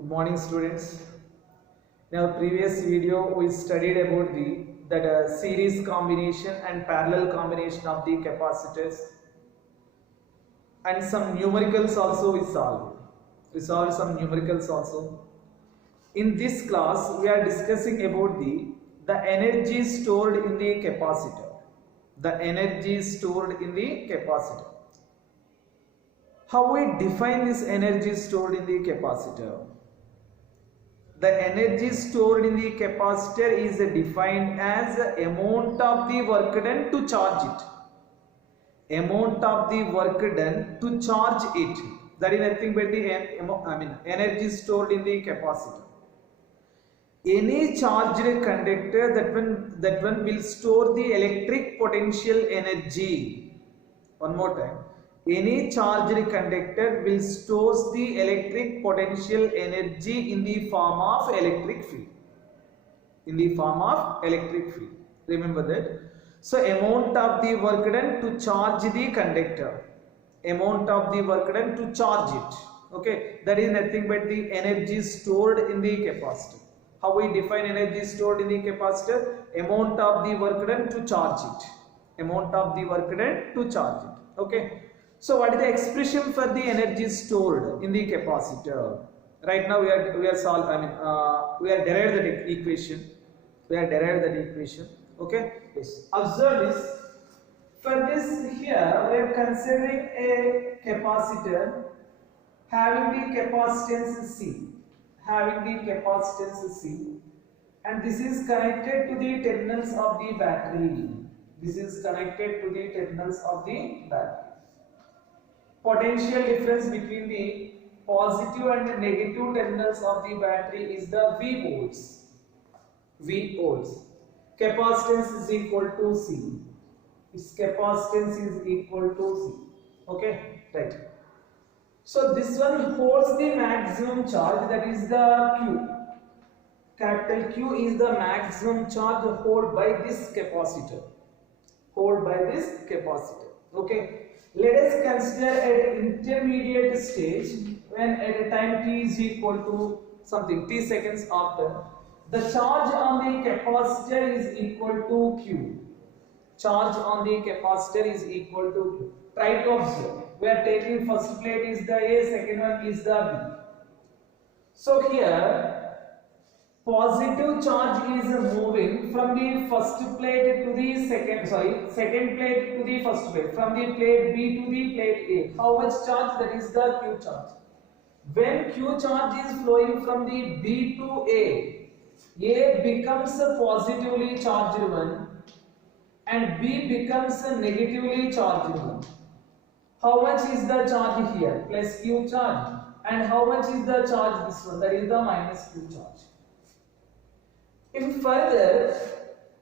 Good morning, students. In our previous video, we studied about that series combination and parallel combination of the capacitors, and some numericals also we solved. We solved some numericals also. In this class, we are discussing about the energy stored in the capacitor. The energy stored in the capacitor. How we define this energy stored in the capacitor? The energy stored in the capacitor is defined as the amount of the work done to charge it. Amount of the work done to charge it. That is nothing but the energy stored in the capacitor. Any charged conductor, that one will store the electric potential energy. One more time. Any charged conductor will store the electric potential energy in the form of electric field. In the form of electric field. Remember that. So amount of the work done to charge the conductor. Amount of the work done to charge it. Okay. That is nothing but the energy stored in the capacitor. How we define energy stored in the capacitor? Amount of the work done to charge it. Amount of the work done to charge it. Okay. So what is the expression for the energy stored in the capacitor? Right now we are derived that equation. We are derived that equation. Okay. Yes. Observe this. For this here we are considering a capacitor having the capacitance C. Having the capacitance C, and this is connected to the terminals of the battery. This is connected to the terminals of the battery. Potential difference between the positive and negative terminals of the battery is the V volts. V volts. Capacitance is equal to C. Its capacitance is equal to C. Okay, right. So this one holds the maximum charge, that is the Q. Capital Q is the maximum charge held by this capacitor. Hold by this capacitor. Okay. Let us consider an intermediate stage when at a time t is equal to something, t seconds after. The charge on the capacitor is equal to Q. Charge on the capacitor is equal to Q. Try to observe. We are taking first plate is the A, second one is the B. So here positive charge is moving from the first plate to the second plate to the first plate, from the plate B to the plate A. How much charge? That is the Q charge. When Q charge is flowing from the B to A becomes a positively charged one and B becomes a negatively charged one. How much is the charge here? Plus Q charge. And how much is the charge this one? That is the minus Q charge. If further,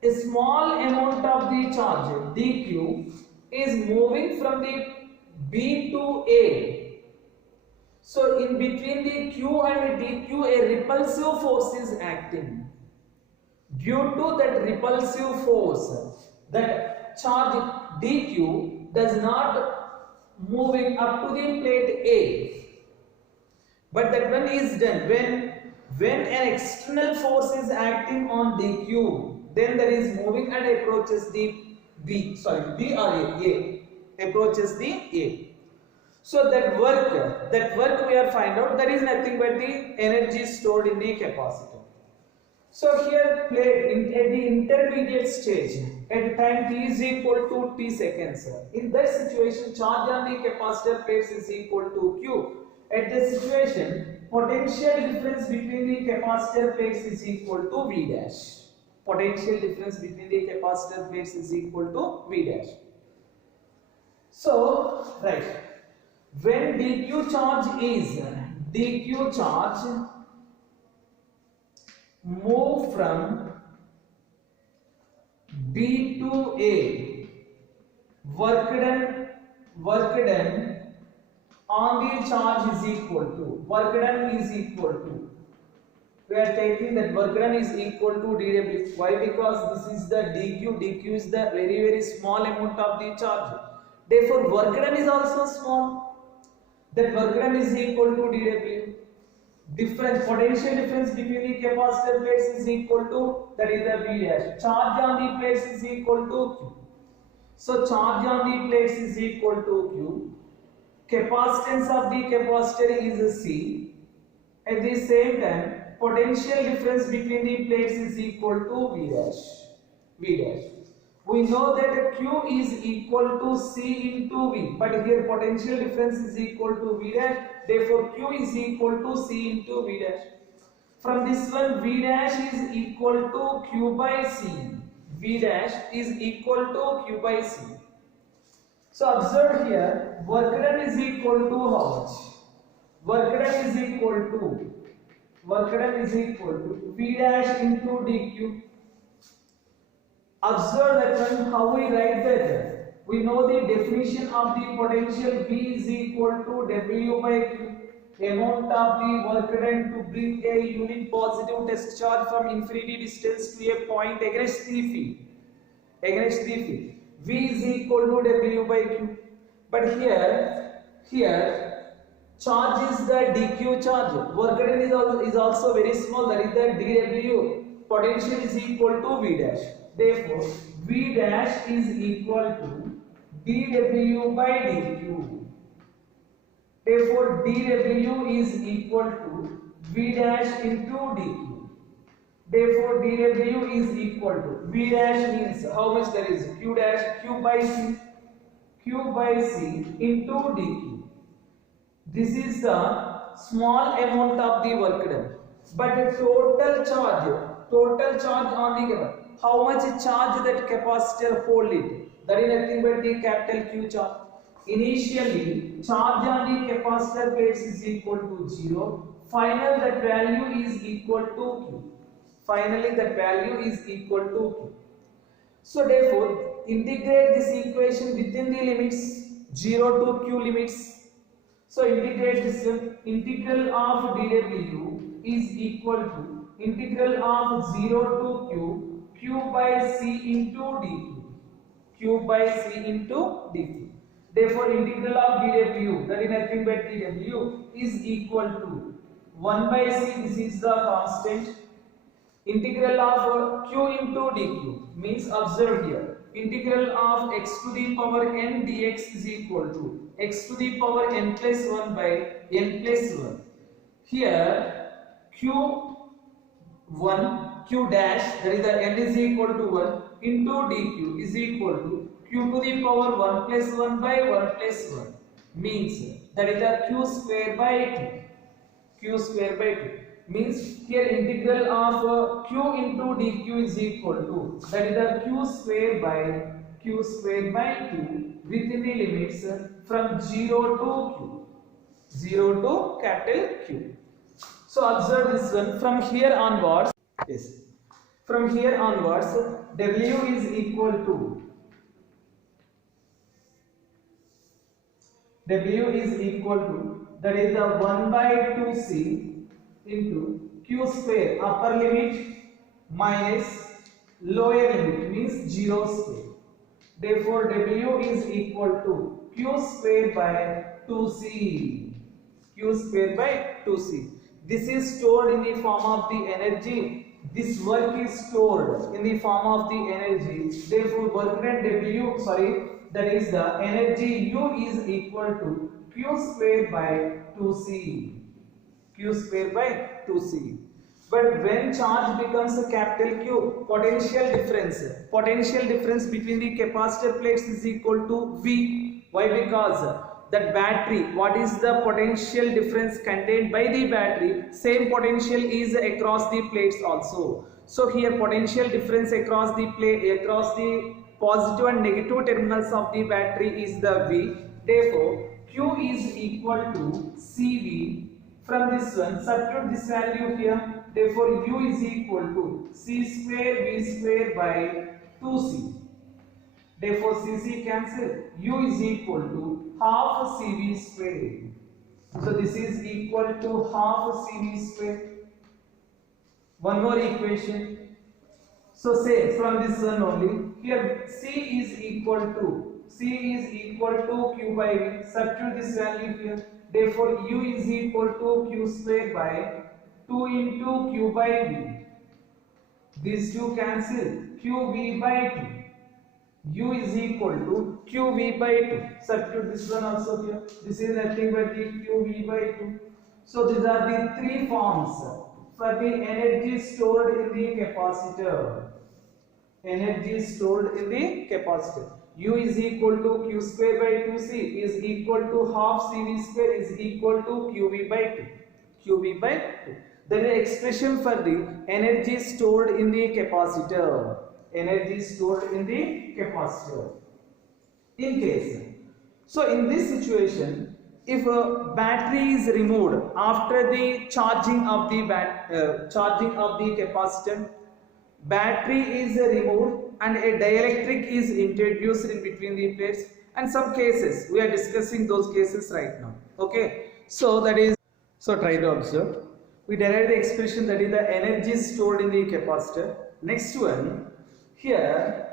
a small amount of the charge dq is moving from the B to A. So in between the Q and dq, a repulsive force is acting. Due to that repulsive force, that charge dq does not moving up to the plate A, but that one is done when an external force is acting on dq, then there is moving and approaches the B or A approaches the A. So that work we are find out, that is nothing but the energy stored in the capacitor. So here plate at the intermediate stage, at time t is equal to t seconds. In that situation, charge on the capacitor plates is equal to Q. At this situation, potential difference between the capacitor plates is equal to V dash. Potential difference between the capacitor plates is equal to V dash. So, right, when dq charge move from B to A, work done on the charge is equal to, we are taking that work done is equal to dW. Why? Because this is the dq is the very small amount of the charge. Therefore work done is also small. That work done is equal to dW. difference, potential difference between the capacitor plates is equal to, that is the V dash. Charge on the plates is equal to Q. So charge on the plates is equal to Q. Capacitance of the capacitor is C. At the same time, potential difference between the plates is equal to V dash. V dash. We know that Q is equal to C into V, but here potential difference is equal to V dash. Therefore, Q is equal to C into V dash. From this one, V dash is equal to Q by C. V dash is equal to Q by C. So observe here, work done is equal to how much? Work done is equal to V dash into dq. Observe that one, how we write that. We know the definition of the potential V is equal to W by Q. Amount of the work done to bring a unit positive test charge from infinity distance to a point against the field. V is equal to W by Q. But here charge is the dq charge. Work done is also very small, that is the dw. Potential is equal to V dash. Therefore, V dash is equal to dw by dq. Therefore, dw is equal to V dash into dq. Therefore, dw is equal to V dash means how much there is Q dash, Q by C into dq. This is the small amount of the work done. But the total charge on the, how much charge that capacitor hold it? That is nothing but the capital Q charge. Initially, charge on the capacitor plates is equal to 0. Final, that value is equal to Q. Finally, that value is equal to Q. So therefore, integrate this equation within the limits 0 to Q limits. So integrate this one. Integral of dw is equal to integral of 0 to Q by C into dq. Q by C into dq. Therefore, integral of dw, that is nothing but dw, is equal to 1 by C. This is the constant. Integral of Q into dq means, observe here, integral of x to the power n dx is equal to x to the power n plus 1 by n plus 1. Here Q dash, that is the n is equal to 1 into dq is equal to Q to the power 1 plus 1 by 1 plus 1, means that is the Q square by 2. Means here integral of Q into dq is equal to, that is the Q square by 2 within the limits from 0 to capital Q. So observe this one, from here onwards, W is equal to that is the 1 by 2c into Q square upper limit minus lower limit, means 0 square. Therefore, W is equal to Q square by 2c. This is stored in the form of the energy. This work is stored in the form of the energy. Therefore, work done that is the energy U is equal to Q square by 2c. But when charge becomes a capital Q, potential difference between the capacitor plates is equal to V. Why? Because that battery, what is the potential difference contained by the battery, same potential is across the plates also. So here potential difference across the positive and negative terminals of the battery is the V. Therefore, Q is equal to CV. From this one, substitute this value here. Therefore, U is equal to C square V square by 2C. Therefore, CC cancel. U is equal to half CV square. So this is equal to half CV square. One more equation. So say from this one only. Here C is equal to Q by V. Substitute this value here. Therefore, U is equal to Q square by 2 into Q by V. These two cancel. QV by 2. U is equal to QV by 2. Substitute this one also here. This is nothing but the QV by 2. So these are the three forms for the energy stored in the capacitor. Energy stored in the capacitor. U is equal to Q square by 2C is equal to half CV square is equal to QV by 2. QV by 2. That is expression for the energy stored in the capacitor. Energy stored in the capacitor. In case, so in this situation, if a battery is removed after the charging of the capacitor, battery is removed and a dielectric is introduced in between the plates, and some cases we are discussing those cases right now. Okay, so that is, so try to observe. We derive the expression that is the energy stored in the capacitor. Next one, here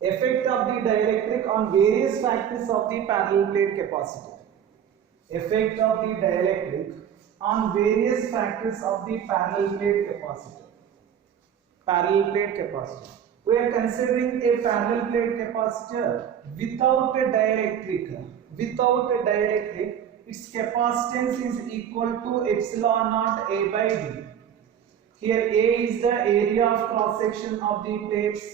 effect of the dielectric on various factors of the parallel plate capacitor. Effect of the dielectric on various factors of the parallel plate capacitor. Parallel plate capacitor. We are considering a parallel plate capacitor without a dielectric. Without a dielectric, its capacitance is equal to epsilon naught A by D. Here A is the area of cross section of the plates.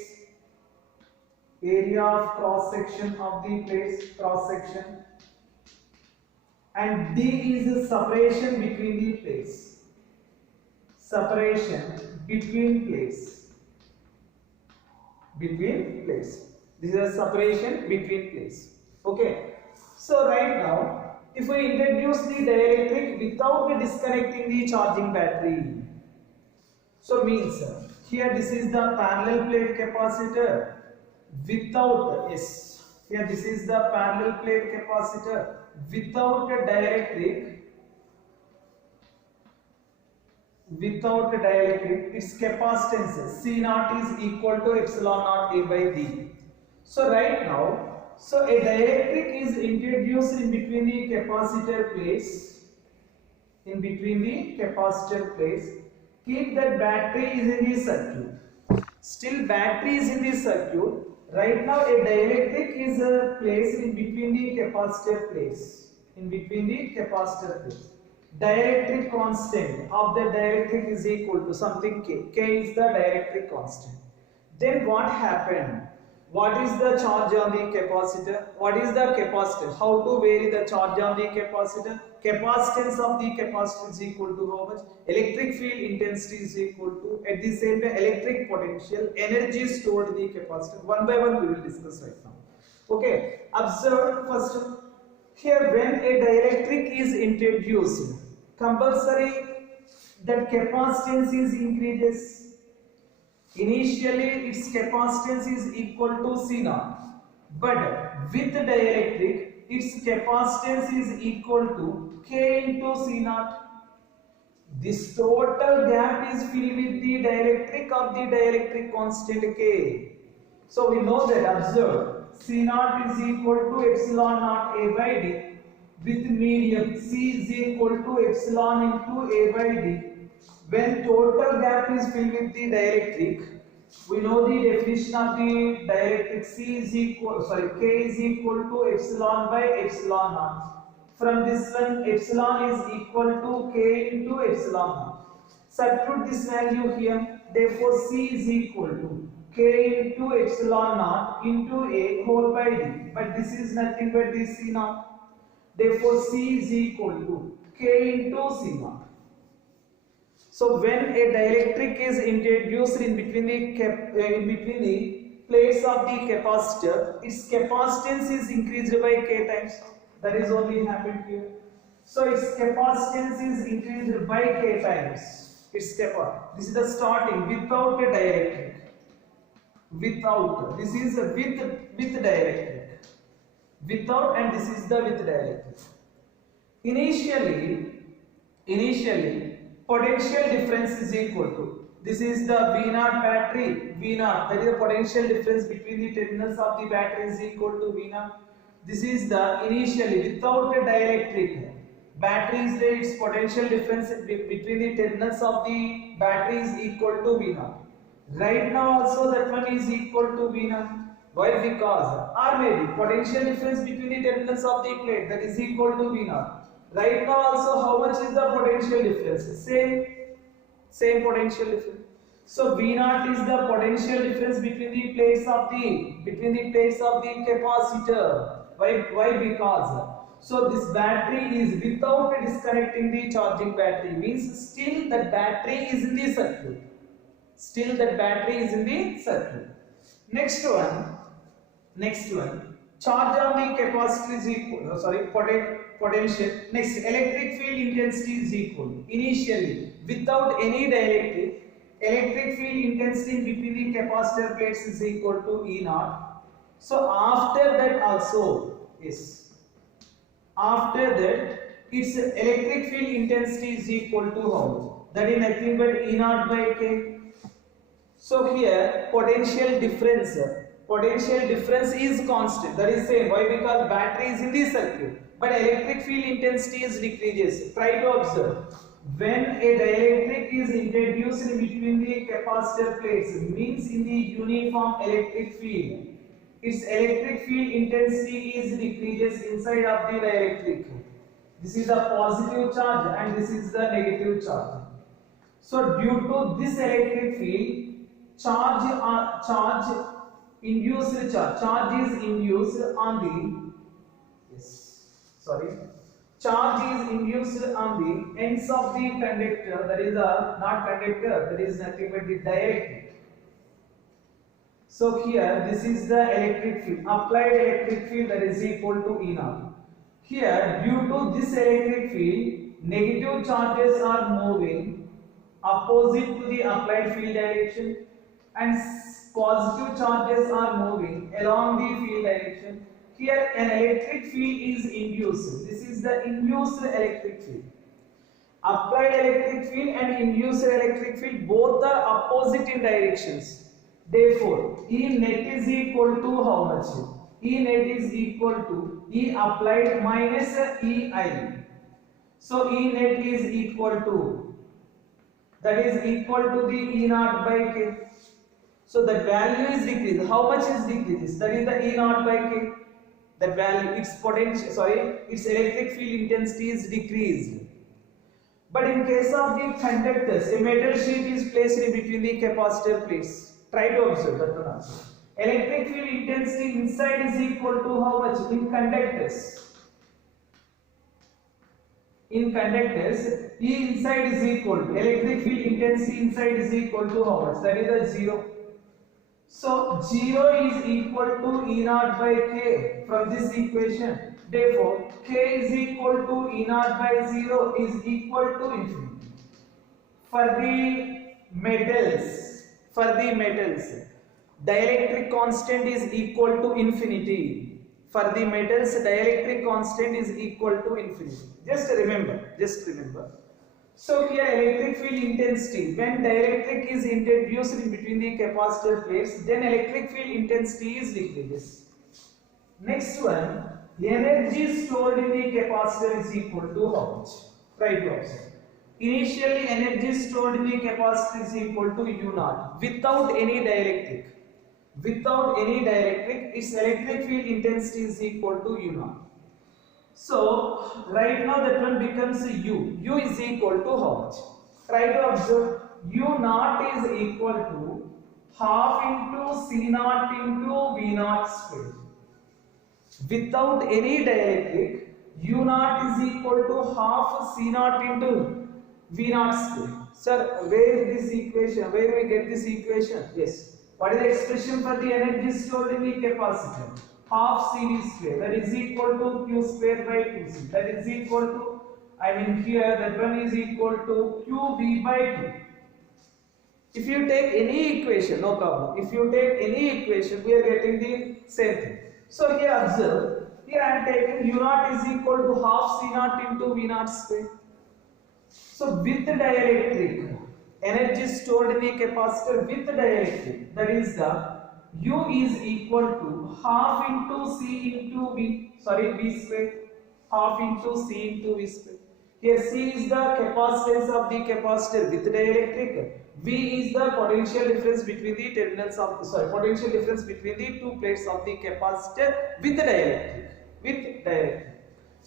Area of cross section of the plates, cross section. And D is the separation between the plates. Separation between plates. Between plates. This is a separation between plates. Okay. So right now, if we introduce the dielectric without disconnecting the charging battery, so means here this is the parallel plate capacitor without here this is the parallel plate capacitor without a dielectric. Without a dielectric, its capacitance C naught is equal to epsilon naught A by D. So right now, so a dielectric is introduced in between the capacitor plates. In between the capacitor plates, keep that battery is in the circuit. Still battery is in the circuit. Right now a dielectric is placed in between the capacitor plates. In between the capacitor plates. Dielectric constant of the dielectric is equal to something K. K is the dielectric constant. Then what happened? What is the charge on the capacitor? What is the capacitor? How to vary the charge on the capacitor? Capacitance of the capacitor is equal to how much? Electric field intensity is equal to, at the same time, electric potential, energy stored in the capacitor. One by one we will discuss right now. Okay, observe first. Here when a dielectric is introduced, compulsory that capacitance is increases. Initially its capacitance is equal to C naught, but with dielectric its capacitance is equal to K into C naught. This total gap is filled with the dielectric of the dielectric constant K. So we know that, observe, C naught is equal to epsilon naught A by D with medium C is equal to epsilon into A by D. When total gap is filled with the dielectric, we know the definition of the dielectric. K is equal to epsilon by epsilon naught. From this one, epsilon is equal to K into epsilon naught. Substitute this value here. Therefore, C is equal to K into epsilon naught into A whole by D. But this is nothing but the C naught. Therefore, C is equal to K into C naught. So when a dielectric is introduced in between the plates of the capacitor, its capacitance is increased by K times. That is only happened here. So its capacitance is increased by K times. Its this is the starting without a dielectric. Without, this is a with dielectric. Without, and this is the with dielectric. Initially potential difference is equal to, this is the V naught battery, V naught, that is the potential difference between the terminals of the battery is equal to V naught. This is the initially without a dielectric. Battery is there, its potential difference between the terminals of the battery is equal to V naught. Right now also that one is equal to V naught. Why? Because or maybe potential difference between the terminals of the plate, that is equal to V naught. Right now also how much is the potential difference? Same potential difference. So V naught is the potential difference between the plates of the capacitor. Why? Because so this battery is without disconnecting the charging battery, means still that battery is in the circuit. Still that battery is in the circuit. Next one. Charge on the capacitor is equal. Potential. Next, electric field intensity is equal. Initially, without any dielectric, electric field intensity between the capacitor plates is equal to E naught. So after that also, yes, after that its electric field intensity is equal to how much? That is nothing but E naught by K. So here potential difference is constant, that is same. Why? Because battery is in the circuit, but electric field intensity is decreases. Try to observe, when a dielectric is introduced in between the capacitor plates, means in the uniform electric field, its electric field intensity is decreases inside of the dielectric. This is the positive charge and this is the negative charge. So due to this electric field, charge is induced on the charge is induced on the ends of the conductor, that is not conductor, that is nothing but the dielectric. So here this is the electric field, applied electric field, that is equal to E naught. Here due to this electric field, negative charges are moving opposite to the applied field direction and positive charges are moving along the field direction. Here an electric field is induced. This is the induced electric field. Applied electric field and induced electric field both are opposite in directions. Therefore, E net is equal to how much? E net is equal to E applied minus EI. So E net is equal to, that is equal to the E naught by K. So the value is decreased. How much is decreased? That is the E naught by K. That value, its electric field intensity is decreased. But in case of the conductors, a metal sheet is placed in between the capacitor plates. Try to observe that one also. Electric field intensity inside is equal to how much? In conductors, E inside is equal to, electric field intensity inside is equal to how much? That is the 0. So 0 is equal to E naught by K from this equation. Therefore, K is equal to E naught by 0 is equal to infinity. For the metals, dielectric constant is equal to infinity. For the metals, dielectric constant is equal to infinity. Just remember. So here electric field intensity, when dielectric is introduced in between the capacitor plates, then electric field intensity is decreases. Next one, energy stored in the capacitor is equal to how much? Try to observe. Initially energy stored in the capacitor is equal to U naught without any dielectric. Its electric field intensity is equal to U naught. So right now that one becomes U. U is equal to how much? Try to observe. U naught is equal to half into C naught into V naught square. Without any dielectric, U naught is equal to half C naught into V naught square. Sir, where we get this equation? Yes. What is the expression for the energy stored in the capacitor? Half CV square, that is equal to Q square by 2C. That is equal to, here that one is equal to QV by 2. If you take any equation, no problem. If you take any equation, we are getting the same thing. So here observe, here I am taking U naught is equal to half C naught into V naught square. So with the dielectric, energy stored in the capacitor with the dielectric, that is the U is equal to half into C into V square, half into C into V square. Here C is the capacitance of the capacitor with dielectric. V is the potential difference between the terminals of potential difference between the two plates of the capacitor with dielectric.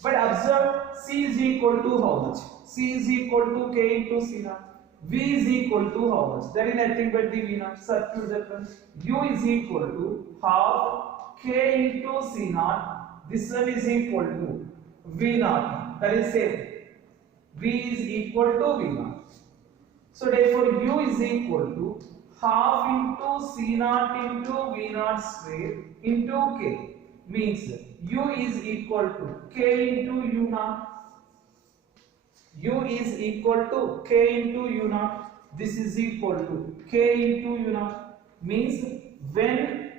But observe C is equal to how much? C is equal to K into C naught. V is equal to how much? That is nothing but the V naught. Circuit difference. U is equal to half K into C naught. This one is equal to V naught. That is same. V is equal to V naught. So therefore U is equal to half into C naught into V naught square into K. Means U is equal to K into U naught. U is equal to K into U naught. This is equal to K into U naught. Means when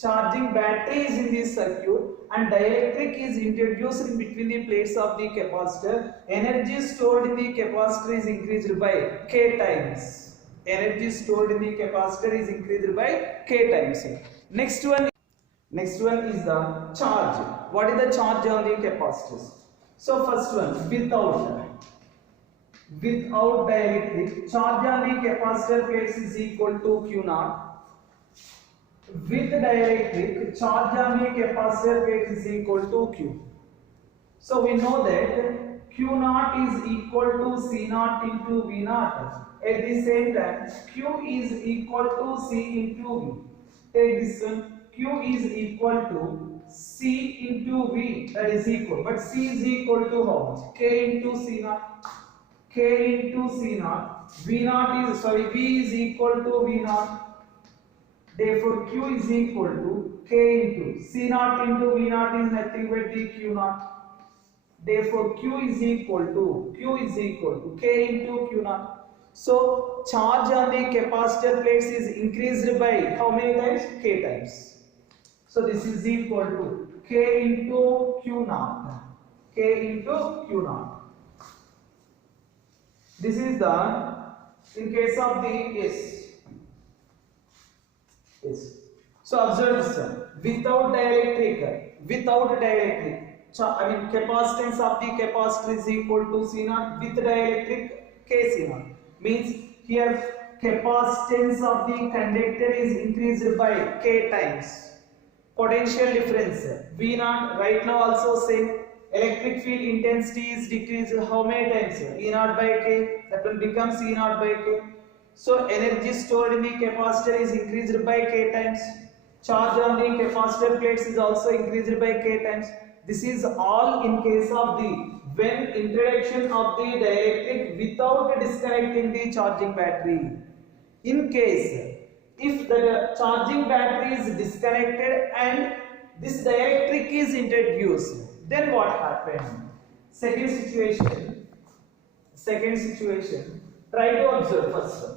charging battery is in this circuit and dielectric is introduced in between the plates of the capacitor, energy stored in the capacitor is increased by K times. Energy stored in the capacitor is increased by K times. Next one is the charge. What is the charge on the capacitors? So first one, without dielectric, charge on the capacitor plates is equal to Q naught. With dielectric, charge on the capacitor plate is equal to Q. So we know that Q naught is equal to C naught into V naught. At the same time, Q is equal to C into V. Take this one. Q is equal to C into V. That is equal. But C is equal to how much? K into C naught. K into C naught. V is equal to V naught. Therefore, Q is equal to K into C naught into V naught is nothing but the Q naught. Therefore, Q is equal to K into Q naught. So, charge on the capacitor plates is increased by how many times? K times. So, this is equal to K into Q naught. K into Q naught. This is the, in case of the S. Yes. So observe this one. Without dielectric, capacitance of the capacitor is equal to C naught. With dielectric, K C naught. Means here capacitance of the conductor is increased by K times. Potential difference V naught. Right now also same. Electric field intensity is decreased how many times? E naught by K. That will become C naught by K. So energy stored in the capacitor is increased by K times. Charge on the capacitor plates is also increased by K times. This is all in case of the when introduction of the dielectric without disconnecting the charging battery. In case if the charging battery is disconnected and this dielectric is introduced, then what happened? Second situation. Try to observe first one.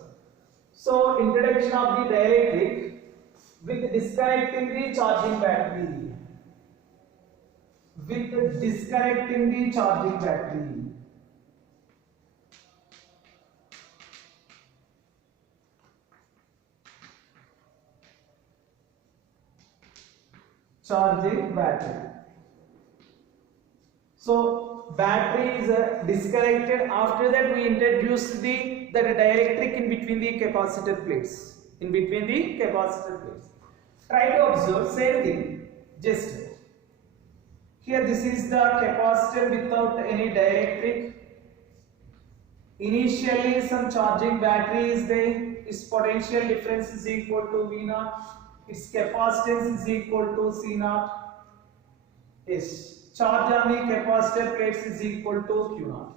So, introduction of the dielectric with disconnecting the charging battery. Charging battery. So, battery is disconnected. After that, we introduced the dielectric in between the capacitor plates. Try to observe same thing. Just here, this is the capacitor without any dielectric. Initially, some charging battery is there. Its potential difference is equal to V naught. Its capacitance is equal to C naught. Yes. Charge on the capacitor plates is equal to Q naught.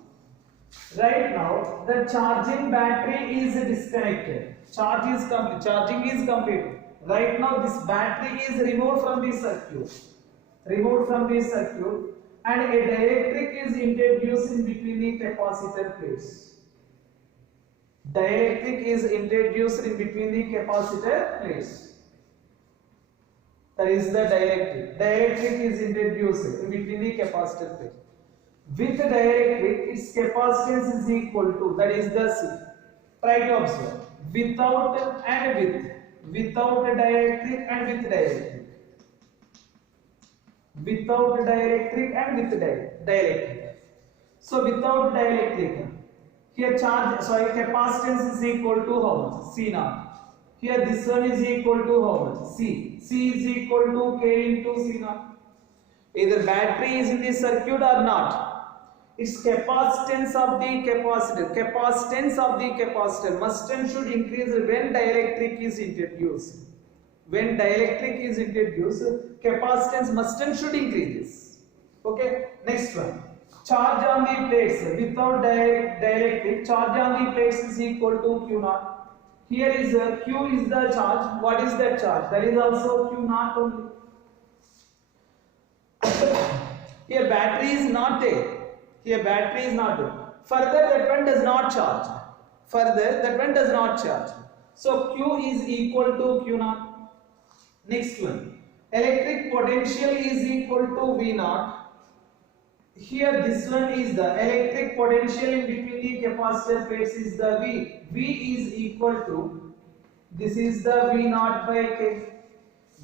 Right now, the charging battery is disconnected. Charging is complete. Right now, this battery is removed from the circuit. And a dielectric is introduced in between the capacitor plates. That is the dielectric. Dielectric is introduced in between the capacitor plate. With dielectric, its capacitance is equal to, that is the C. Try to observe. Without dielectric and with dielectric. So without dielectric, here capacitance is equal to how much? C naught. Here this one is equal to how much? C. C is equal to K into C naught. Either battery is in the circuit or not. Its capacitance of the capacitor must and should increase when dielectric is introduced. When dielectric is introduced, capacitance must and should increase. Okay, next one. Charge on the plates without dielectric, charge on the plates is equal to Q naught. Here is Q is the charge. What is that charge? That is also Q naught only. Here battery is not there. Here battery is not there. Further, that one does not charge. So Q is equal to Q naught. Next one. Electric potential is equal to V naught. Here this one is the electric potential in between the capacitor plates is the V. V is equal to, this is the V naught by K.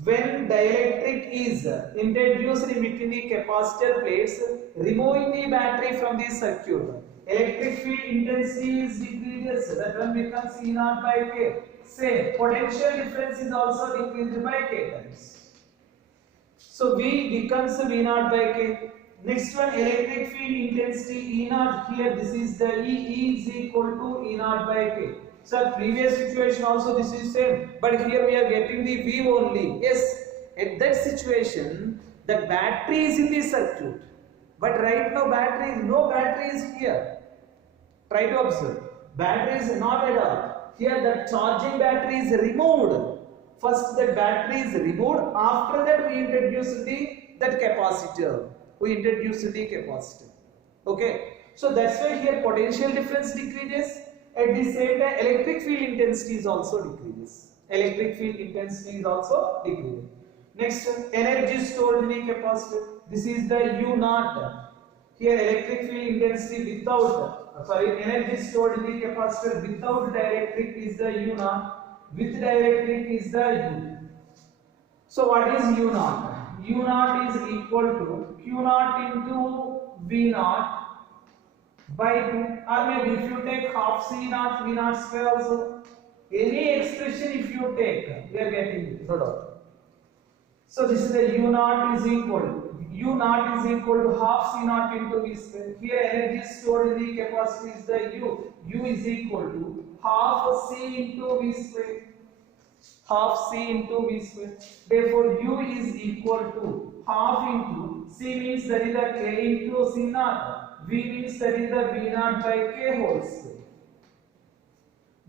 When dielectric is introduced in between the capacitor plates, removing the battery from the circuit, electric field intensity is decreases. That one becomes E naught by K. Same potential difference is also decreased by K times. So V becomes V naught by K. Next one, electric field intensity E naught. Here this is the E is equal to E naught by K. So previous situation also this is same, but here we are getting the V only. Yes, at that situation the battery is in the circuit, but right now no battery is here. Try to observe, battery is not at all. Here the charging battery is removed. First that battery is removed, after that we introduce that capacitor. Okay, so that's why here potential difference decreases. At the same time, electric field intensity is also decreases. Next, energy stored in the capacitor. This is the U naught. Here, electric field intensity without, energy stored in the capacitor without dielectric is the U naught. With dielectric is the U. So, what is U naught? U naught is equal to Q naught into V naught by 2, or maybe if you take half C naught V naught square also, any expression if you take, we are getting it, no doubt. So this is the U naught is equal to half C naught into V square. Here energy stored in the capacity is the U. U is equal to half C into V square. Therefore U is equal to half into C means that is the K into C naught. V means that is the V naught by K whole square.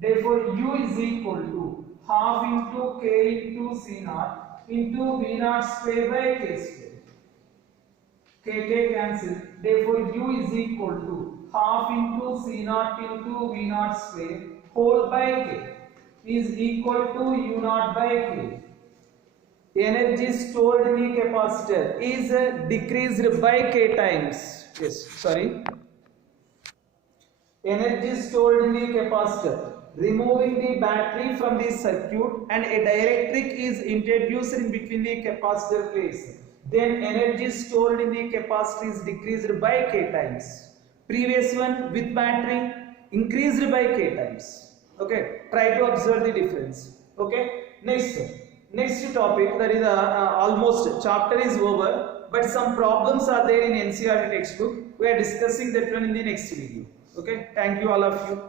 Therefore, U is equal to half into K into C naught into V naught square by K square. K cancel. Therefore, U is equal to half into C naught into V naught square whole by K is equal to U naught by K. Energy stored in the capacitor is decreased by K times. Energy stored in the capacitor, removing the battery from the circuit and a dielectric is introduced in between the capacitor plates. Then energy stored in the capacitor is decreased by K times. Previous one with battery increased by K times. Okay, try to observe the difference. Okay, next topic, that is almost chapter is over. But some problems are there in NCERT textbook. We are discussing that one in the next video. Okay, thank you all of you.